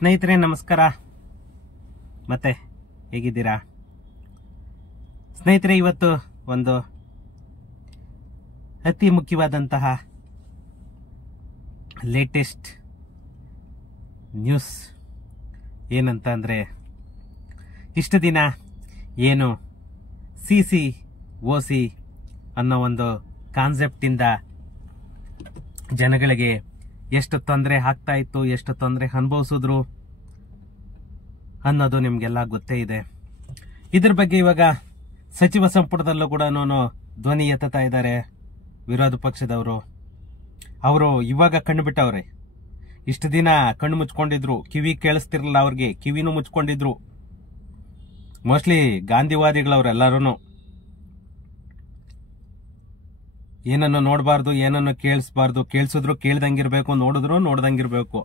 ಸ್ನೇಹಿತರೆ ನಮಸ್ಕಾರ. ಮತ್ತೆ ಹೇಗಿದ್ದೀರಾ ಸ್ನೇಹಿತರೆ? ಇವತ್ತು ಒಂದು ಅತಿ ಮುಖ್ಯವಾದಂತಹ ಲೇಟೆಸ್ಟ್ ನ್ಯೂಸ್ ಏನಂತ ಅಂದರೆ, ಇಷ್ಟು ದಿನ ಏನು CCOC ಅನ್ನೋ ಒಂದು ಕಾನ್ಸೆಪ್ಟಿಂದ ಜನಗಳಿಗೆ ಎಷ್ಟು ತೊಂದರೆ ಆಗ್ತಾ ಇತ್ತು, ಎಷ್ಟು ತೊಂದರೆ ಅನುಭವಿಸಿದ್ರು ಅನ್ನೋದು ನಿಮಗೆಲ್ಲ ಗೊತ್ತೇ ಇದೆ. ಇದ್ರ ಬಗ್ಗೆ ಇವಾಗ ಸಚಿವ ಸಂಪುಟದಲ್ಲೂ ಕೂಡ ಧ್ವನಿ ಎತ್ತುತ್ತಾ ಇದ್ದಾರೆ ವಿರೋಧ ಪಕ್ಷದವರು. ಅವರು ಇವಾಗ ಕಣ್ಣು ಬಿಟ್ಟವ್ರೆ. ಇಷ್ಟು ದಿನ ಕಣ್ಣು ಮುಚ್ಕೊಂಡಿದ್ರು, ಕಿವಿ ಕೇಳಿಸ್ತಿರ್ಲಿಲ್ಲ, ಅವ್ರಿಗೆ ಕಿವಿನೂ ಮುಚ್ಕೊಂಡಿದ್ರು. ಮೋಸ್ಟ್ಲಿ ಗಾಂಧಿವಾದಿಗಳವ್ರೆಲ್ಲರೂ ಏನನ್ನು ನೋಡಬಾರ್ದು, ಏನನ್ನು ಕೇಳಿಸ್ಬಾರ್ದು, ಕೇಳಿಸಿದ್ರು ಕೇಳ್ದಂಗಿರ್ಬೇಕು, ನೋಡಿದ್ರು ನೋಡ್ದಂಗಿರ್ಬೇಕು.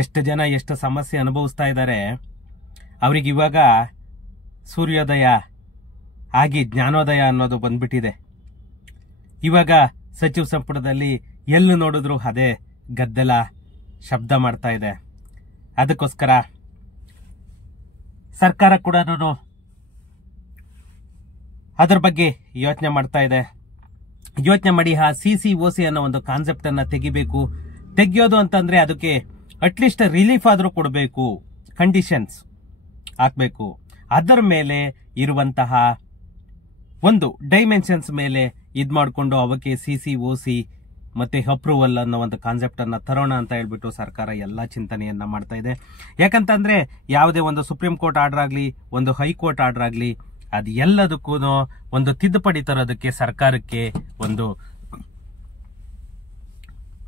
ಎಷ್ಟು ಜನ ಎಷ್ಟು ಸಮಸ್ಯೆ ಅನುಭವಿಸ್ತಾ ಇದ್ದಾರೆ. ಅವ್ರಿಗೆ ಇವಾಗ ಸೂರ್ಯೋದಯ ಆಗಿ ಜ್ಞಾನೋದಯ ಅನ್ನೋದು ಬಂದ್ಬಿಟ್ಟಿದೆ. ಇವಾಗ ಸಚಿವ ಸಂಪುಟದಲ್ಲಿ ಎಲ್ಲಿ ನೋಡಿದ್ರು ಅದೇ ಗದ್ದಲ ಶಬ್ದ ಮಾಡ್ತಾ ಇದೆ. ಅದಕ್ಕೋಸ್ಕರ ಸರ್ಕಾರ ಕೂಡ ಅದರ ಬಗ್ಗೆ ಯೋಚನೆ ಮಾಡ್ತಾ ಇದೆ. ಯೋಚನೆ ಮಾಡಿ ಆ CCOC ಅನ್ನೋ ಒಂದು ಕಾನ್ಸೆಪ್ಟ್ ಅನ್ನ ತೆಗಿಬೇಕು. ತೆಗಿಯೋದು ಅಂತಂದ್ರೆ ಅದಕ್ಕೆ ಅಟ್ಲೀಸ್ಟ್ ರಿಲೀಫ್ ಆದ್ರೂ ಕೊಡಬೇಕು, ಕಂಡೀಷನ್ಸ್ ಹಾಕ್ಬೇಕು. ಅದರ ಮೇಲೆ ಇರುವಂತಹ ಒಂದು ಡೈಮೆನ್ಷನ್ಸ್ ಮೇಲೆ ಇದ್ ಮಾಡಿಕೊಂಡು ಅವಕ್ಕೆ CCOC ಮತ್ತೆ ಅಪ್ರೂವಲ್ ಅನ್ನೋ ಒಂದು ಕಾನ್ಸೆಪ್ಟ್ ಅನ್ನ ತರೋಣ ಅಂತ ಹೇಳ್ಬಿಟ್ಟು ಸರ್ಕಾರ ಎಲ್ಲಾ ಚಿಂತನೆಯನ್ನ ಮಾಡ್ತಾ ಇದೆ. ಯಾಕಂತಂದ್ರೆ ಯಾವುದೇ ಒಂದು ಸುಪ್ರೀಂ ಕೋರ್ಟ್ ಆರ್ಡರ್ ಆಗ್ಲಿ, ಒಂದು ಹೈಕೋರ್ಟ್ ಆರ್ಡರ್ ಆಗ್ಲಿ, ಅದು ಎಲ್ಲದಕ್ಕೂ ಒಂದು ತಿದ್ದುಪಡಿ ತರೋದಕ್ಕೆ ಸರ್ಕಾರಕ್ಕೆ ಒಂದು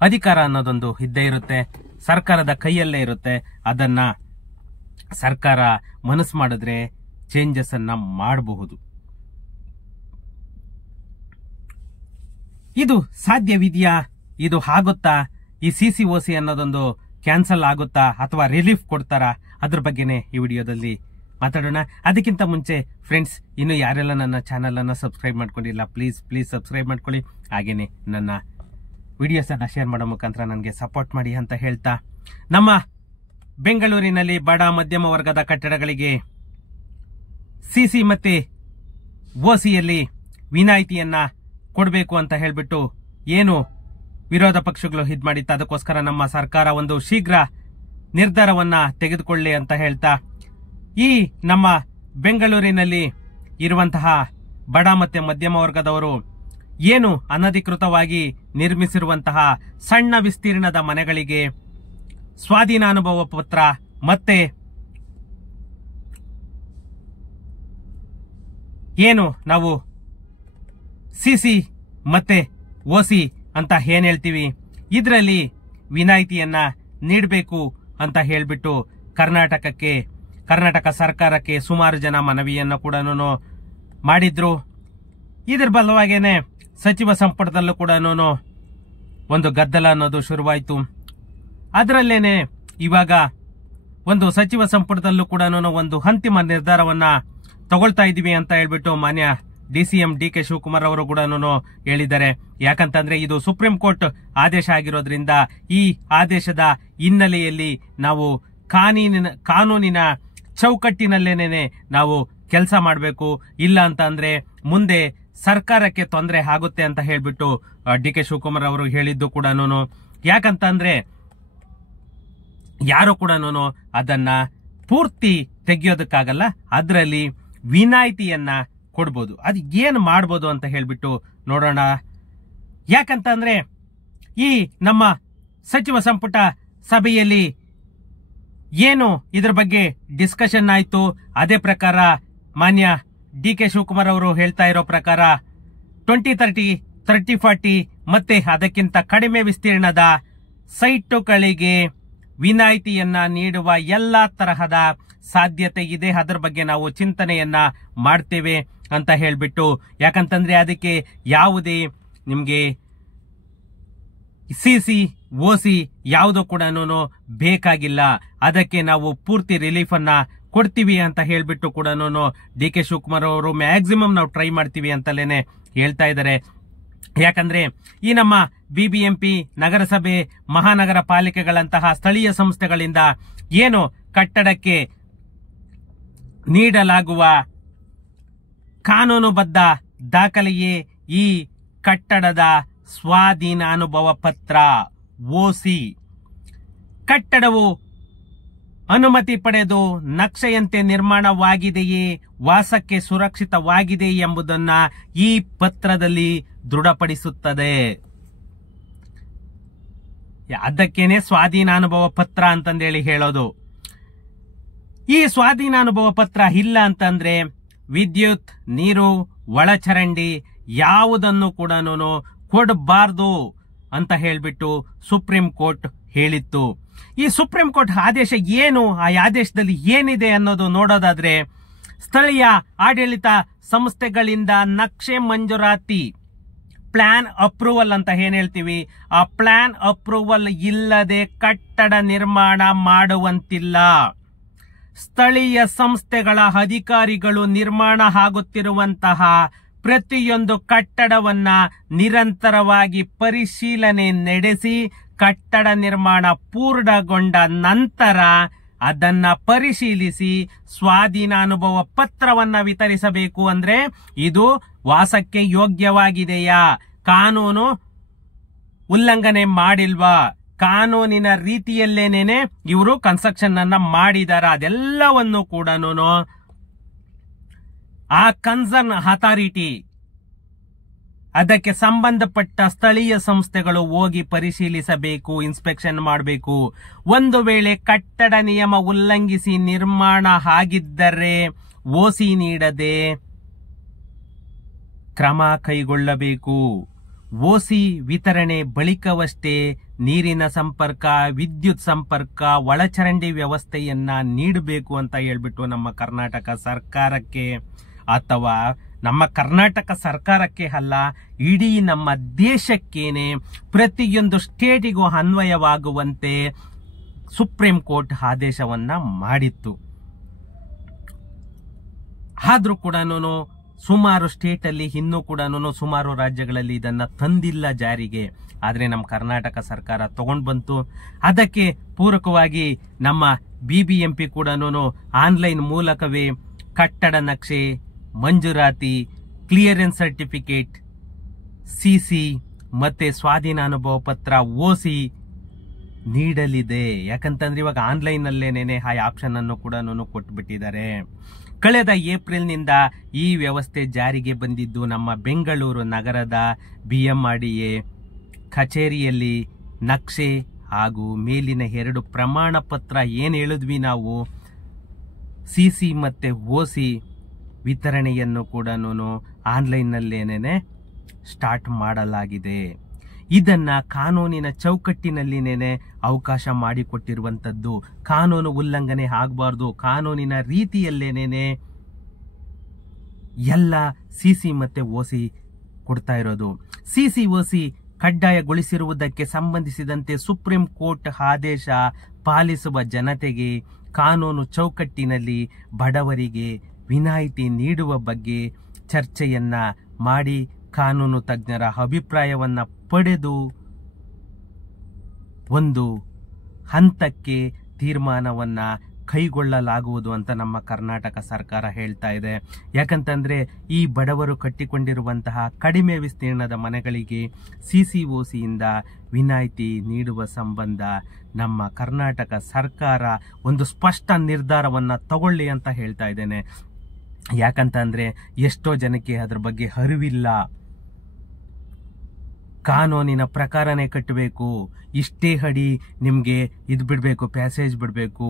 ಅಧಿಕಾರ ಅನ್ನೋದೊಂದು ಇದ್ದೇ ಇರುತ್ತೆ, ಸರ್ಕಾರದ ಕೈಯಲ್ಲೇ ಇರುತ್ತೆ. ಅದನ್ನ ಸರ್ಕಾರ ಮನಸ್ಸು ಮಾಡಿದ್ರೆ ಚೇಂಜಸ್ ಅನ್ನ ಮಾಡಬಹುದು. ಇದು ಸಾಧ್ಯವಿದೆಯಾ? ಇದು ಆಗುತ್ತಾ? ಈ CCOC ಅನ್ನೋದೊಂದು ಕ್ಯಾನ್ಸಲ್ ಆಗುತ್ತಾ ಅಥವಾ ರಿಲೀಫ್ ಕೊಡ್ತಾರಾ? ಅದ್ರ ಬಗ್ಗೆನೇ ಈ ವಿಡಿಯೋದಲ್ಲಿ ಮಾತಾಡೋಣ. ಅದಕ್ಕಿಂತ ಮುಂಚೆ ಫ್ರೆಂಡ್ಸ್, ಇನ್ನು ಯಾರೆಲ್ಲ ನನ್ನ ಚಾನಲ್ ಅನ್ನ ಸಬ್ಸ್ಕ್ರೈಬ್ ಮಾಡ್ಕೊಂಡಿಲ್ಲ, ಪ್ಲೀಸ್ ಸಬ್ಸ್ಕ್ರೈಬ್ ಮಾಡ್ಕೊಳ್ಳಿ. ಹಾಗೇನೆ ನನ್ನ ವಿಡಿಯೋಸ್ ಅನ್ನ ಶೇರ್ ಮಾಡೋ ಮುಖಾಂತರ ನನಗೆ ಸಪೋರ್ಟ್ ಮಾಡಿ ಅಂತ ಹೇಳ್ತಾ, ನಮ್ಮ ಬೆಂಗಳೂರಿನಲ್ಲಿ ಬಡ ಮಧ್ಯಮ ವರ್ಗದ ಕಟ್ಟಡಗಳಿಗೆ CC ಮತ್ತೆ OCಯಲ್ಲಿ ವಿನಾಯಿತಿಯನ್ನ ಕೊಡಬೇಕು ಅಂತ ಹೇಳ್ಬಿಟ್ಟು ಏನು ವಿರೋಧ ಪಕ್ಷಗಳು ಇದ್ ಮಾಡಿತ್ತು, ಅದಕ್ಕೋಸ್ಕರ ನಮ್ಮ ಸರ್ಕಾರ ಒಂದು ಶೀಘ್ರ ನಿರ್ಧಾರವನ್ನ ತೆಗೆದುಕೊಳ್ಳಿ ಅಂತ ಹೇಳ್ತಾ, ಈ ನಮ್ಮ ಬೆಂಗಳೂರಿನಲ್ಲಿ ಇರುವಂತಹ ಬಡ ಮತ್ತೆ ಮಧ್ಯಮ ವರ್ಗದವರು ಏನು ಅನಧಿಕೃತವಾಗಿ ನಿರ್ಮಿಸಿರುವಂತಹ ಸಣ್ಣ ವಿಸ್ತೀರ್ಣದ ಮನೆಗಳಿಗೆ ಸ್ವಾಧೀನಾನುಭವ ಪತ್ರ ಮತ್ತೆ ಏನು ನಾವು CC ಮತ್ತೆ OC ಅಂತ ಏನ್ ಹೇಳ್ತೀವಿ, ಇದರಲ್ಲಿ ವಿನಾಯಿತಿಯನ್ನ ನೀಡಬೇಕು ಅಂತ ಹೇಳ್ಬಿಟ್ಟು ಕರ್ನಾಟಕ ಸರ್ಕಾರಕ್ಕೆ ಸುಮಾರು ಜನ ಮನವಿಯನ್ನ ಕೂಡ ಮಾಡಿದ್ರು. ಇದರ ಬಲವಾಗೇನೆ ಸಚಿವ ಸಂಪುಟದಲ್ಲೂ ಕೂಡ ಒಂದು ಗದ್ದಲ ಅನ್ನೋದು ಶುರುವಾಯಿತು. ಅದರಲ್ಲೇನೆ ಇವಾಗ ಒಂದು ಸಚಿವ ಸಂಪುಟದಲ್ಲೂ ಕೂಡ ಒಂದು ಅಂತಿಮ ನಿರ್ಧಾರವನ್ನ ತಗೊಳ್ತಾ ಇದೀವಿ ಅಂತ ಹೇಳ್ಬಿಟ್ಟು ಮಾನ್ಯ DCM DK ಶಿವಕುಮಾರ್ ಅವರು ಕೂಡ ಹೇಳಿದ್ದಾರೆ. ಯಾಕಂತಂದ್ರೆ ಇದು ಸುಪ್ರೀಂ ಕೋರ್ಟ್ ಆದೇಶ ಆಗಿರೋದ್ರಿಂದ ಈ ಆದೇಶದ ಹಿನ್ನೆಲೆಯಲ್ಲಿ ನಾವು ಕಾನೂನಿನ ಚೌಕಟ್ಟಿನಲ್ಲೇನೆ ನಾವು ಕೆಲಸ ಮಾಡಬೇಕು. ಇಲ್ಲ ಅಂತ ಅಂದ್ರೆ ಮುಂದೆ ಸರ್ಕಾರಕ್ಕೆ ತೊಂದರೆ ಆಗುತ್ತೆ ಅಂತ ಹೇಳ್ಬಿಟ್ಟು DK ಶಿವಕುಮಾರ್ ಅವರು ಹೇಳಿದ್ದು ಕೂಡ. ಯಾಕಂತಂದ್ರೆ ಯಾರು ಕೂಡ ಅದನ್ನ ಪೂರ್ತಿ ತೆಗೆಯೋದಕ್ಕಾಗಲ್ಲ, ಅದರಲ್ಲಿ ವಿನಾಯಿತಿಯನ್ನ ಕೊಡ್ಬೋದು. ಅದು ಏನು ಮಾಡ್ಬೋದು ಅಂತ ಹೇಳ್ಬಿಟ್ಟು ನೋಡೋಣ. ಯಾಕಂತಂದ್ರೆ ಈ ನಮ್ಮ ಸಚಿವ ಸಂಪುಟ ಸಭೆಯಲ್ಲಿ ಏನು ಇದ್ರ ಬಗ್ಗೆ ಡಿಸ್ಕಷನ್ ಆಯ್ತು, ಅದೇ ಪ್ರಕಾರ ಮಾನ್ಯ DK ಶಿವಕುಮಾರ್ ಅವರು ಹೇಳ್ತಾ ಇರೋ ಪ್ರಕಾರ 2030, 3040 ಮತ್ತೆ ಅದಕ್ಕಿಂತ ಕಡಿಮೆ ವಿಸ್ತೀರ್ಣದ ಸೈಟುಗಳಿಗೆ ವಿನಾಯಿತಿಯನ್ನ ನೀಡುವ ಎಲ್ಲಾ ತರಹದ ಸಾಧ್ಯತೆ ಇದೆ. ಅದರ ಬಗ್ಗೆ ನಾವು ಚಿಂತನೆಯನ್ನ ಮಾಡ್ತೇವೆ ಅಂತ ಹೇಳ್ಬಿಟ್ಟು, ಯಾಕಂತಂದ್ರೆ ಅದಕ್ಕೆ ಯಾವುದೇ ನಿಮ್ಗೆ CCOC ಯಾವುದೋ ಕೂಡ ಬೇಕಾಗಿಲ್ಲ, ಅದಕ್ಕೆ ನಾವು ಪೂರ್ತಿ ರಿಲೀಫ್ ಅನ್ನ ಕೊಡ್ತೀವಿ ಅಂತ ಹೇಳ್ಬಿಟ್ಟು ಕೂಡ DK ಶಿವಕುಮಾರ್ ಅವರು ಮ್ಯಾಕ್ಸಿಮಮ್ ನಾವು ಟ್ರೈ ಮಾಡ್ತೀವಿ ಅಂತಲೇನೆ ಹೇಳ್ತಾ ಇದ್ದಾರೆ. ಯಾಕಂದ್ರೆ ಈ ನಮ್ಮ ಬಿಬಿಎಂಪಿ, ನಗರಸಭೆ, ಮಹಾನಗರ ಪಾಲಿಕೆಗಳಂತಹ ಸ್ಥಳೀಯ ಸಂಸ್ಥೆಗಳಿಂದ ಏನು ಕಟ್ಟಡಕ್ಕೆ ನೀಡಲಾಗುವ ಕಾನೂನುಬದ್ಧ ದಾಖಲೆಯೇ ಈ ಕಟ್ಟಡದ ಸ್ವಾಧೀನಾನುಭವ ಪತ್ರ ಓಸಿ. ಕಟ್ಟಡವು ಅನುಮತಿ ಪಡೆದು ನಕ್ಷೆಯಂತೆ ನಿರ್ಮಾಣವಾಗಿದೆಯೇ, ವಾಸಕ್ಕೆ ಸುರಕ್ಷಿತವಾಗಿದೆ ಎಂಬುದನ್ನ ಈ ಪತ್ರದಲ್ಲಿ ದೃಢಪಡಿಸುತ್ತದೆ. ಅದಕ್ಕೇನೆ ಸ್ವಾಧೀನಾನುಭವ ಪತ್ರ ಅಂತಂದೇಳಿ ಹೇಳೋದು. ಈ ಸ್ವಾಧೀನಾನುಭವ ಪತ್ರ ಇಲ್ಲ ಅಂತಂದ್ರೆ ವಿದ್ಯುತ್, ನೀರು, ಒಳಚರಂಡಿ ಯಾವುದನ್ನು ಕೂಡ ಕೊಡಬಾರ್ದು ಅಂತ ಹೇಳ್ಬಿಟ್ಟು ಸುಪ್ರೀಂ ಕೋರ್ಟ್ ಹೇಳಿತ್ತು. ಈ ಸುಪ್ರೀಂ ಕೋರ್ಟ್ ಆದೇಶ ಏನು, ಆ ಆದೇಶದಲ್ಲಿ ಏನಿದೆ ಅನ್ನೋದು ನೋಡೋದಾದ್ರೆ, ಸ್ಥಳೀಯ ಆಡಳಿತ ಸಂಸ್ಥೆಗಳಿಂದ ನಕ್ಷೆ ಮಂಜೂರಾತಿ, ಪ್ಲಾನ್ ಅಪ್ರೂವಲ್ ಅಂತ ಏನ್ ಹೇಳ್ತೀವಿ, ಆ ಪ್ಲಾನ್ ಅಪ್ರೂವಲ್ ಇಲ್ಲದೆ ಕಟ್ಟಡ ನಿರ್ಮಾಣ ಮಾಡುವಂತಿಲ್ಲ. ಸ್ಥಳೀಯ ಸಂಸ್ಥೆಗಳ ಅಧಿಕಾರಿಗಳು ನಿರ್ಮಾಣ ಆಗುತ್ತಿರುವಂತಹ ಪ್ರತಿಯೊಂದು ಕಟ್ಟಡವನ್ನ ನಿರಂತರವಾಗಿ ಪರಿಶೀಲನೆ ನಡೆಸಿ ಕಟ್ಟಡ ನಿರ್ಮಾಣ ಪೂರ್ಣಗೊಂಡ ನಂತರ ಅದನ್ನ ಪರಿಶೀಲಿಸಿ ಸ್ವಾಧೀನಾನುಭವ ಪತ್ರವನ್ನ ವಿತರಿಸಬೇಕು. ಅಂದ್ರೆ ಇದು ವಾಸಕ್ಕೆ ಯೋಗ್ಯವಾಗಿದೆಯಾ, ಕಾನೂನು ಉಲ್ಲಂಘನೆ ಮಾಡಿಲ್ವಾ, ಕಾನೂನಿನ ರೀತಿಯಲ್ಲೇನೇನೆ ಇವರು ಕನ್ಸ್ಟ್ರಕ್ಷನ್ ಅನ್ನ ಮಾಡಿದಾರ, ಅದೆಲ್ಲವನ್ನು ಕೂಡ ಆ ಕನ್ಸರ್ನ್ ಅಥಾರಿಟಿ, ಅದಕ್ಕೆ ಸಂಬಂಧಪಟ್ಟ ಸ್ಥಳೀಯ ಸಂಸ್ಥೆಗಳು ಹೋಗಿ ಪರಿಶೀಲಿಸಬೇಕು, ಇನ್ಸ್ಪೆಕ್ಷನ್ ಮಾಡಬೇಕು. ಒಂದು ವೇಳೆ ಕಟ್ಟಡ ನಿಯಮ ಉಲ್ಲಂಘಿಸಿ ನಿರ್ಮಾಣ ಆಗಿದ್ದರೆ ಓಸಿ ನೀಡದೆ ಕ್ರಮ ಕೈಗೊಳ್ಳಬೇಕು. ಓಸಿ ವಿತರಣೆ ಬಳಿಕವಷ್ಟೇ ನೀರಿನ ಸಂಪರ್ಕ, ವಿದ್ಯುತ್ ಸಂಪರ್ಕ, ಒಳಚರಂಡಿ ವ್ಯವಸ್ಥೆಯನ್ನ ನೀಡಬೇಕು ಅಂತ ಹೇಳ್ಬಿಟ್ಟು ನಮ್ಮ ಕರ್ನಾಟಕ ಸರ್ಕಾರಕ್ಕೆ, ಅಥವಾ ನಮ್ಮ ಕರ್ನಾಟಕ ಸರ್ಕಾರಕ್ಕೆ ಅಲ್ಲ, ಇಡೀ ನಮ್ಮ ದೇಶಕ್ಕೇನೆ ಪ್ರತಿಯೊಂದು ಸ್ಟೇಟಿಗೂ ಅನ್ವಯವಾಗುವಂತೆ ಸುಪ್ರೀಂ ಕೋರ್ಟ್ ಆದೇಶವನ್ನ ಮಾಡಿತ್ತು. ಆದ್ರೂ ಕೂಡ ಸುಮಾರು ಸ್ಟೇಟ್ ಅಲ್ಲಿ, ಇನ್ನೂ ಕೂಡ ಸುಮಾರು ರಾಜ್ಯಗಳಲ್ಲಿ ಇದನ್ನ ತಂದಿಲ್ಲ ಜಾರಿಗೆ. ಆದ್ರೆ ನಮ್ಮ ಕರ್ನಾಟಕ ಸರ್ಕಾರ ತಗೊಂಡ್ ಬಂತು. ಅದಕ್ಕೆ ಪೂರಕವಾಗಿ ನಮ್ಮ ಬಿಬಿಎಂಪಿ ಕೂಡ ಆನ್ಲೈನ್ ಮೂಲಕವೇ ಕಟ್ಟಡ ನಕ್ಷೆ ಮಂಜೂರಾತಿ, ಕ್ಲಿಯರೆನ್ಸ್ ಸರ್ಟಿಫಿಕೇಟ್, ಸಿಸಿ ಮತ್ತೆ ಸ್ವಾಧೀನಾನುಭವ ಪತ್ರ ಓಸಿ ನೀಡಲಿದೆ. ಯಾಕಂತಂದ್ರೆ ಇವಾಗ ಆನ್ಲೈನ್ ಅಲ್ಲೇನೇನೆ ಆ ಆಪ್ಷನ್ ಅನ್ನು ಕೂಡ ಕೊಟ್ಬಿಟ್ಟಿದ್ದಾರೆ. ಕಳೆದ ಏಪ್ರಿಲ್ನಿಂದ ಈ ವ್ಯವಸ್ಥೆ ಜಾರಿಗೆ ಬಂದಿದ್ದು ನಮ್ಮ ಬೆಂಗಳೂರು ನಗರದ BMRDA ಕಚೇರಿಯಲ್ಲಿ ನಕ್ಷೆ ಹಾಗೂ ಮೇಲಿನ 2 ಪ್ರಮಾಣ ಪತ್ರ ಏನ್ ಹೇಳಿದ್ವಿ ನಾವು, ಸಿಸಿ ಮತ್ತೆ ಓಸಿ ವಿತರಣೆಯನ್ನು ಕೂಡ ಆನ್ಲೈನ್ ನಲ್ಲೇನೇನೆ ಸ್ಟಾರ್ಟ್ ಮಾಡಲಾಗಿದೆ. ಇದನ್ನ ಕಾನೂನಿನ ಚೌಕಟ್ಟಿನಲ್ಲಿನೇನೆ ಅವಕಾಶ ಮಾಡಿಕೊಟ್ಟಿರುವಂತದ್ದು. ಕಾನೂನು ಉಲ್ಲಂಘನೆ ಆಗಬಾರ್ದು, ಕಾನೂನಿನ ರೀತಿಯಲ್ಲೇನೇನೆ ಎಲ್ಲ ಸಿಸಿ ಮತ್ತೆ ಓಸಿ ಕೊಡ್ತಾ ಇರೋದು. ಸಿಸಿ ಓಸಿ ಕಡ್ಡಾಯಗೊಳಿಸಿರುವುದಕ್ಕೆ ಸಂಬಂಧಿಸಿದಂತೆ ಸುಪ್ರೀಂ ಕೋರ್ಟ್ ಆದೇಶ ಪಾಲಿಸುವ ಜನತೆಗೆ ಕಾನೂನು ಚೌಕಟ್ಟಿನಲ್ಲಿ ಬಡವರಿಗೆ ವಿನಾಯಿತಿ ನೀಡುವ ಬಗ್ಗೆ ಚರ್ಚೆಯನ್ನ ಮಾಡಿ ಕಾನೂನು ತಜ್ಞರ ಅಭಿಪ್ರಾಯವನ್ನ ಪಡೆದು ಒಂದು ಹಂತಕ್ಕೆ ತೀರ್ಮಾನವನ್ನ ಕೈಗೊಳ್ಳಲಾಗುವುದು ಅಂತ ನಮ್ಮ ಕರ್ನಾಟಕ ಸರ್ಕಾರ ಹೇಳ್ತಾ ಇದೆ. ಯಾಕಂತಂದ್ರೆ ಈ ಬಡವರು ಕಟ್ಟಿಕೊಂಡಿರುವಂತಹ ಕಡಿಮೆ ವಿಸ್ತೀರ್ಣದ ಮನೆಗಳಿಗೆ CCOCಯಿಂದ ವಿನಾಯಿತಿ ನೀಡುವ ಸಂಬಂಧ ನಮ್ಮ ಕರ್ನಾಟಕ ಸರ್ಕಾರ ಒಂದು ಸ್ಪಷ್ಟ ನಿರ್ಧಾರವನ್ನ ತಗೊಳ್ಳಿ ಅಂತ ಹೇಳ್ತಾ ಇದ್ದೇನೆ. ಯಾಕಂತಂದ್ರೆ ಎಷ್ಟೋ ಜನಕ್ಕೆ ಅದ್ರ ಬಗ್ಗೆ ಅರಿವಿಲ್ಲ. ಕಾನೂನಿನ ಪ್ರಕಾರನೇ ಕಟ್ಟಬೇಕು, ಇಷ್ಟೇ ಅಡಿ ನಿಮ್ಗೆ ಇದು ಬಿಡ್ಬೇಕು, ಪ್ಯಾಸೇಜ್ ಬಿಡ್ಬೇಕು,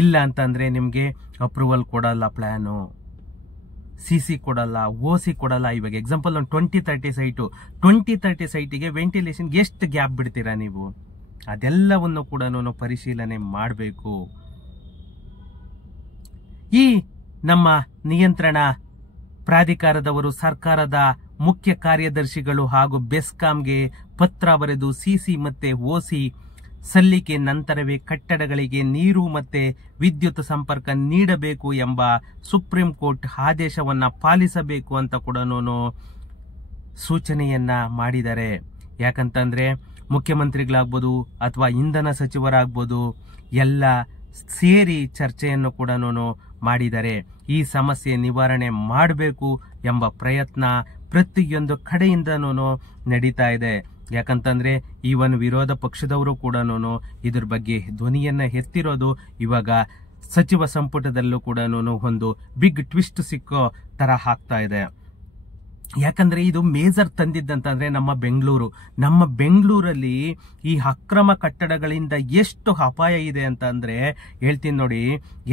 ಇಲ್ಲ ಅಂತಂದ್ರೆ ನಿಮ್ಗೆ ಅಪ್ರೂವಲ್ ಕೊಡಲ್ಲ, ಪ್ಲಾನು ಸಿಸಿ ಕೊಡಲ್ಲ, ಓಸಿ ಕೊಡಲ್ಲ. ಇವಾಗ ಎಕ್ಸಾಂಪಲ್ ಒಂದು 20-30 ಸೈಟಿಗೆ ವೆಂಟಿಲೇಷನ್ ಎಷ್ಟು ಗ್ಯಾಪ್ ಬಿಡ್ತೀರಾ ನೀವು? ಅದೆಲ್ಲವನ್ನು ಕೂಡ ಪರಿಶೀಲನೆ ಮಾಡಬೇಕು. ಈ ನಮ್ಮ ನಿಯಂತ್ರಣ ಪ್ರಾಧಿಕಾರದವರು ಸರ್ಕಾರದ ಮುಖ್ಯ ಕಾರ್ಯದರ್ಶಿಗಳು ಹಾಗೂ ಬೆಸ್ಕಾಂಗೆ ಪತ್ರ ಬರೆದು ಸಿಸಿ ಮತ್ತೆ ಓಸಿ ಸಲ್ಲಿಕೆ ನಂತರವೇ ಕಟ್ಟಡಗಳಿಗೆ ನೀರು ಮತ್ತೆ ವಿದ್ಯುತ್ ಸಂಪರ್ಕ ನೀಡಬೇಕು ಎಂಬ ಸುಪ್ರೀಂ ಕೋರ್ಟ್ ಆದೇಶವನ್ನ ಪಾಲಿಸಬೇಕು ಅಂತ ಕೂಡ ಸೂಚನೆಯನ್ನ ಮಾಡಿದ್ದಾರೆ. ಯಾಕಂತಂದ್ರೆ ಮುಖ್ಯಮಂತ್ರಿಗಳಾಗ್ಬೋದು ಅಥವಾ ಇಂಧನ ಸಚಿವರಾಗ್ಬೋದು ಎಲ್ಲ ಸೇರಿ ಚರ್ಚೆಯನ್ನು ಕೂಡ ಮಾಡಿದ್ದಾರೆ. ಈ ಸಮಸ್ಯೆ ನಿವಾರಣೆ ಮಾಡಬೇಕು ಎಂಬ ಪ್ರಯತ್ನ ಪ್ರತಿಯೊಂದು ಕಡೆಯಿಂದನೂ ನಡೀತಾ ಇದೆ. ಯಾಕಂತಂದ್ರೆ ಈವನ್ ವಿರೋಧ ಪಕ್ಷದವರು ಕೂಡ ಇದ್ರ ಬಗ್ಗೆ ಧ್ವನಿಯನ್ನ ಎತ್ತಿರೋದು ಇವಾಗ ಸಚಿವ ಸಂಪುಟದಲ್ಲೂ ಕೂಡ ಒಂದು ಬಿಗ್ ಟ್ವಿಸ್ಟ್ ಸಿಕ್ಕೋ ತರ ಆಗ್ತಾ ಇದೆ. ಯಾಕಂದ್ರೆ ಇದು ಮೇಜರ್ ತಂದಿದ್ದಂತಂದ್ರೆ ನಮ್ಮ ಬೆಂಗಳೂರಲ್ಲಿ ಈ ಅಕ್ರಮ ಕಟ್ಟಡಗಳಿಂದ ಎಷ್ಟು ಅಪಾಯ ಇದೆ ಅಂತ ಅಂದ್ರೆ ಹೇಳ್ತೀನಿ ನೋಡಿ.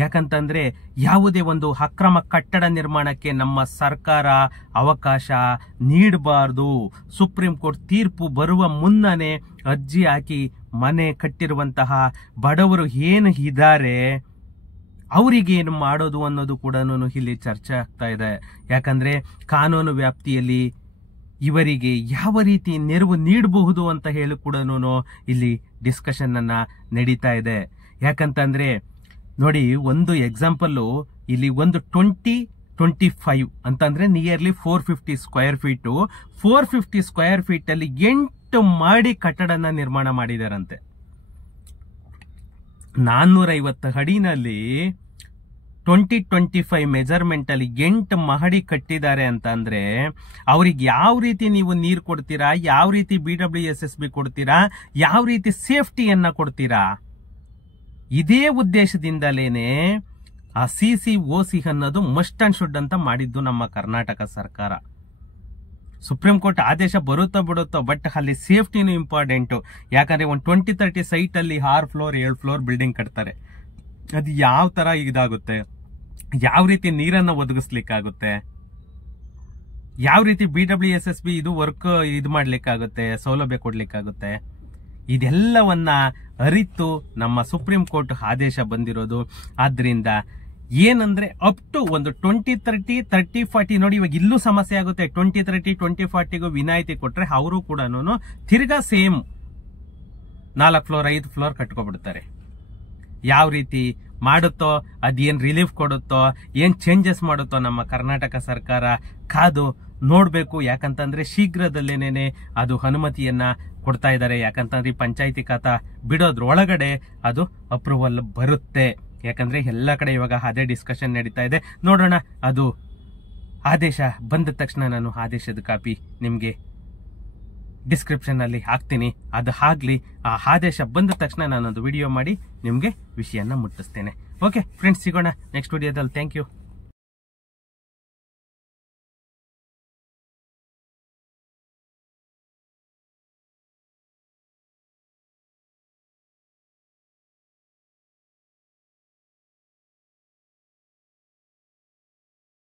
ಯಾಕಂತಂದ್ರೆ ಯಾವುದೇ ಒಂದು ಅಕ್ರಮ ಕಟ್ಟಡ ನಿರ್ಮಾಣಕ್ಕೆ ನಮ್ಮ ಸರ್ಕಾರ ಅವಕಾಶ ನೀಡಬಾರದು. ಸುಪ್ರೀಂ ಕೋರ್ಟ್ ತೀರ್ಪು ಬರುವ ಮುನ್ನನೇ ಅರ್ಜಿ ಹಾಕಿ ಮನೆ ಕಟ್ಟಿರುವಂತಹ ಬಡವರು ಏನು ಇದ್ದಾರೆ ಅವರಿಗೆ ಏನು ಮಾಡೋದು ಅನ್ನೋದು ಕೂಡ ಇಲ್ಲಿ ಚರ್ಚೆ ಆಗ್ತಾ ಇದೆ. ಯಾಕಂದ್ರೆ ಕಾನೂನು ವ್ಯಾಪ್ತಿಯಲ್ಲಿ ಇವರಿಗೆ ಯಾವ ರೀತಿ ನೆರವು ನೀಡಬಹುದು ಅಂತ ಹೇಳಿ ಕೂಡ ಇಲ್ಲಿ ಡಿಸ್ಕಷನ್ ಅನ್ನ ನಡೀತಾ ಇದೆ. ಯಾಕಂತಂದ್ರೆ ನೋಡಿ, ಒಂದು ಎಕ್ಸಾಂಪಲ್ ಇಲ್ಲಿ ಒಂದು 2025 ಅಂತಂದ್ರೆ nearly 450 square feet 450 square feet ಅಲ್ಲಿ 8 ಮಾಡಿ ಕಟ್ಟಡನ ನಿರ್ಮಾಣ ಮಾಡಿದಾರಂತೆ. 450 ಅಡಿನಲ್ಲಿ 2025 ಮೆಜರ್ಮೆಂಟ್ ಅಲ್ಲಿ 8 ಮಹಡಿ ಕಟ್ಟಿದ್ದಾರೆ ಅಂತ ಅಂದ್ರೆ ಅವ್ರಿಗೆ ಯಾವ ರೀತಿ ನೀವು ನೀರು ಕೊಡ್ತೀರಾ, ಯಾವ ರೀತಿ BWSSB ಕೊಡ್ತೀರಾ, ಯಾವ ರೀತಿ ಸೇಫ್ಟಿಯನ್ನ ಕೊಡ್ತೀರಾ? ಇದೇ ಉದ್ದೇಶದಿಂದಲೇನೆ ಆ CCOC ಅನ್ನೋದು ಮಸ್ಟ್ ಅಂಡ್ ಶುಡ್ ಅಂತ ಮಾಡಿದ್ದು ನಮ್ಮ ಕರ್ನಾಟಕ ಸರ್ಕಾರ. ಸುಪ್ರೀಂ ಕೋರ್ಟ್ ಆದೇಶ ಬರುತ್ತೋ ಬಿಡುತ್ತೋ, ಬಟ್ ಅಲ್ಲಿ ಸೇಫ್ಟಿನೂ ಇಂಪಾರ್ಟೆಂಟ್. ಯಾಕಂದ್ರೆ ಒಂದು 20-30 ಸೈಟ್ ಅಲ್ಲಿ 6 ಫ್ಲೋರ್ 7 ಫ್ಲೋರ್ ಬಿಲ್ಡಿಂಗ್ ಕಟ್ತಾರೆ. ಅದು ಯಾವ ತರ ಇದಾಗುತ್ತೆ, ಯಾವ ರೀತಿ ನೀರನ್ನ ಒದಗಿಸ್ಲಿಕ್ಕಾಗುತ್ತೆ, ಯಾವ ರೀತಿ BWSSB ಇದು ವರ್ಕ್ ಇದು ಮಾಡ್ಲಿಕ್ಕಾಗುತ್ತೆ, ಸೌಲಭ್ಯ ಕೊಡ್ಲಿಕ್ಕಾಗುತ್ತೆ? ಇದೆಲ್ಲವನ್ನ ಅರಿತು ನಮ್ಮ ಸುಪ್ರೀಂ ಕೋರ್ಟ್ ಆದೇಶ ಬಂದಿರೋದು. ಆದ್ರಿಂದ ಏನಂದ್ರೆ ಅಪ್ ಟು ಒಂದು 2030 3040 ನೋಡಿ, ಇವಾಗ ಇಲ್ಲೂ ಸಮಸ್ಯೆ ಆಗುತ್ತೆ. 2030 2040 ವಿನಾಯಿತಿ ಕೊಟ್ರೆ ಅವರು ಕೂಡ ತಿರ್ಗಾ ಸೇಮ್ 4 ಫ್ಲೋರ್ 5 ಫ್ಲೋರ್ ಕಟ್ಕೊಬಿಡ್ತಾರೆ. ಯಾವ ರೀತಿ ಮಾಡುತ್ತೋ, ಅದೇನ್ ರಿಲೀಫ್ ಕೊಡುತ್ತೋ, ಏನ್ ಚೇಂಜಸ್ ಮಾಡುತ್ತೋ ನಮ್ಮ ಕರ್ನಾಟಕ ಸರ್ಕಾರ ಕಾದು ನೋಡ್ಬೇಕು. ಯಾಕಂತಂದ್ರೆ ಶೀಘ್ರದಲ್ಲೇನೆ ಅದು ಅನುಮತಿಯನ್ನ ಕೊಡ್ತಾ ಇದ್ದಾರೆ. ಯಾಕಂತಂದ್ರೆ ಪಂಚಾಯಿತಿ ಖಾತಾ ಬಿಡೋದ್ರೊಳಗಡೆ ಅದು ಅಪ್ರೂವಲ್ ಬರುತ್ತೆ. ಯಾಕಂದ್ರೆ ಎಲ್ಲ ಕಡೆ ಇವಾಗ ಅದೇ ಡಿಸ್ಕಷನ್ ನಡೀತಾ ಇದೆ. ನೋಡೋಣ, ಅದು ಆದೇಶ ಬಂದ ತಕ್ಷಣ ನಾನು ಆದೇಶದ ಕಾಪಿ ನಿಮ್ಗೆ ಡಿಸ್ಕ್ರಿಪ್ಷನ್ ಅಲ್ಲಿ ಹಾಕ್ತೀನಿ. ಅದು ಆಗ್ಲಿ, ಆ ಆದೇಶ ಬಂದ ತಕ್ಷಣ ನಾನೊಂದು ವಿಡಿಯೋ ಮಾಡಿ ನಿಮ್ಗೆ ವಿಷಯನ ಮುಟ್ಟಿಸ್ತೇನೆ. ಓಕೆ ಫ್ರೆಂಡ್ಸ್, ಸಿಗೋಣ ನೆಕ್ಸ್ಟ್ ವಿಡಿಯೋದಲ್ಲಿ. Thank you.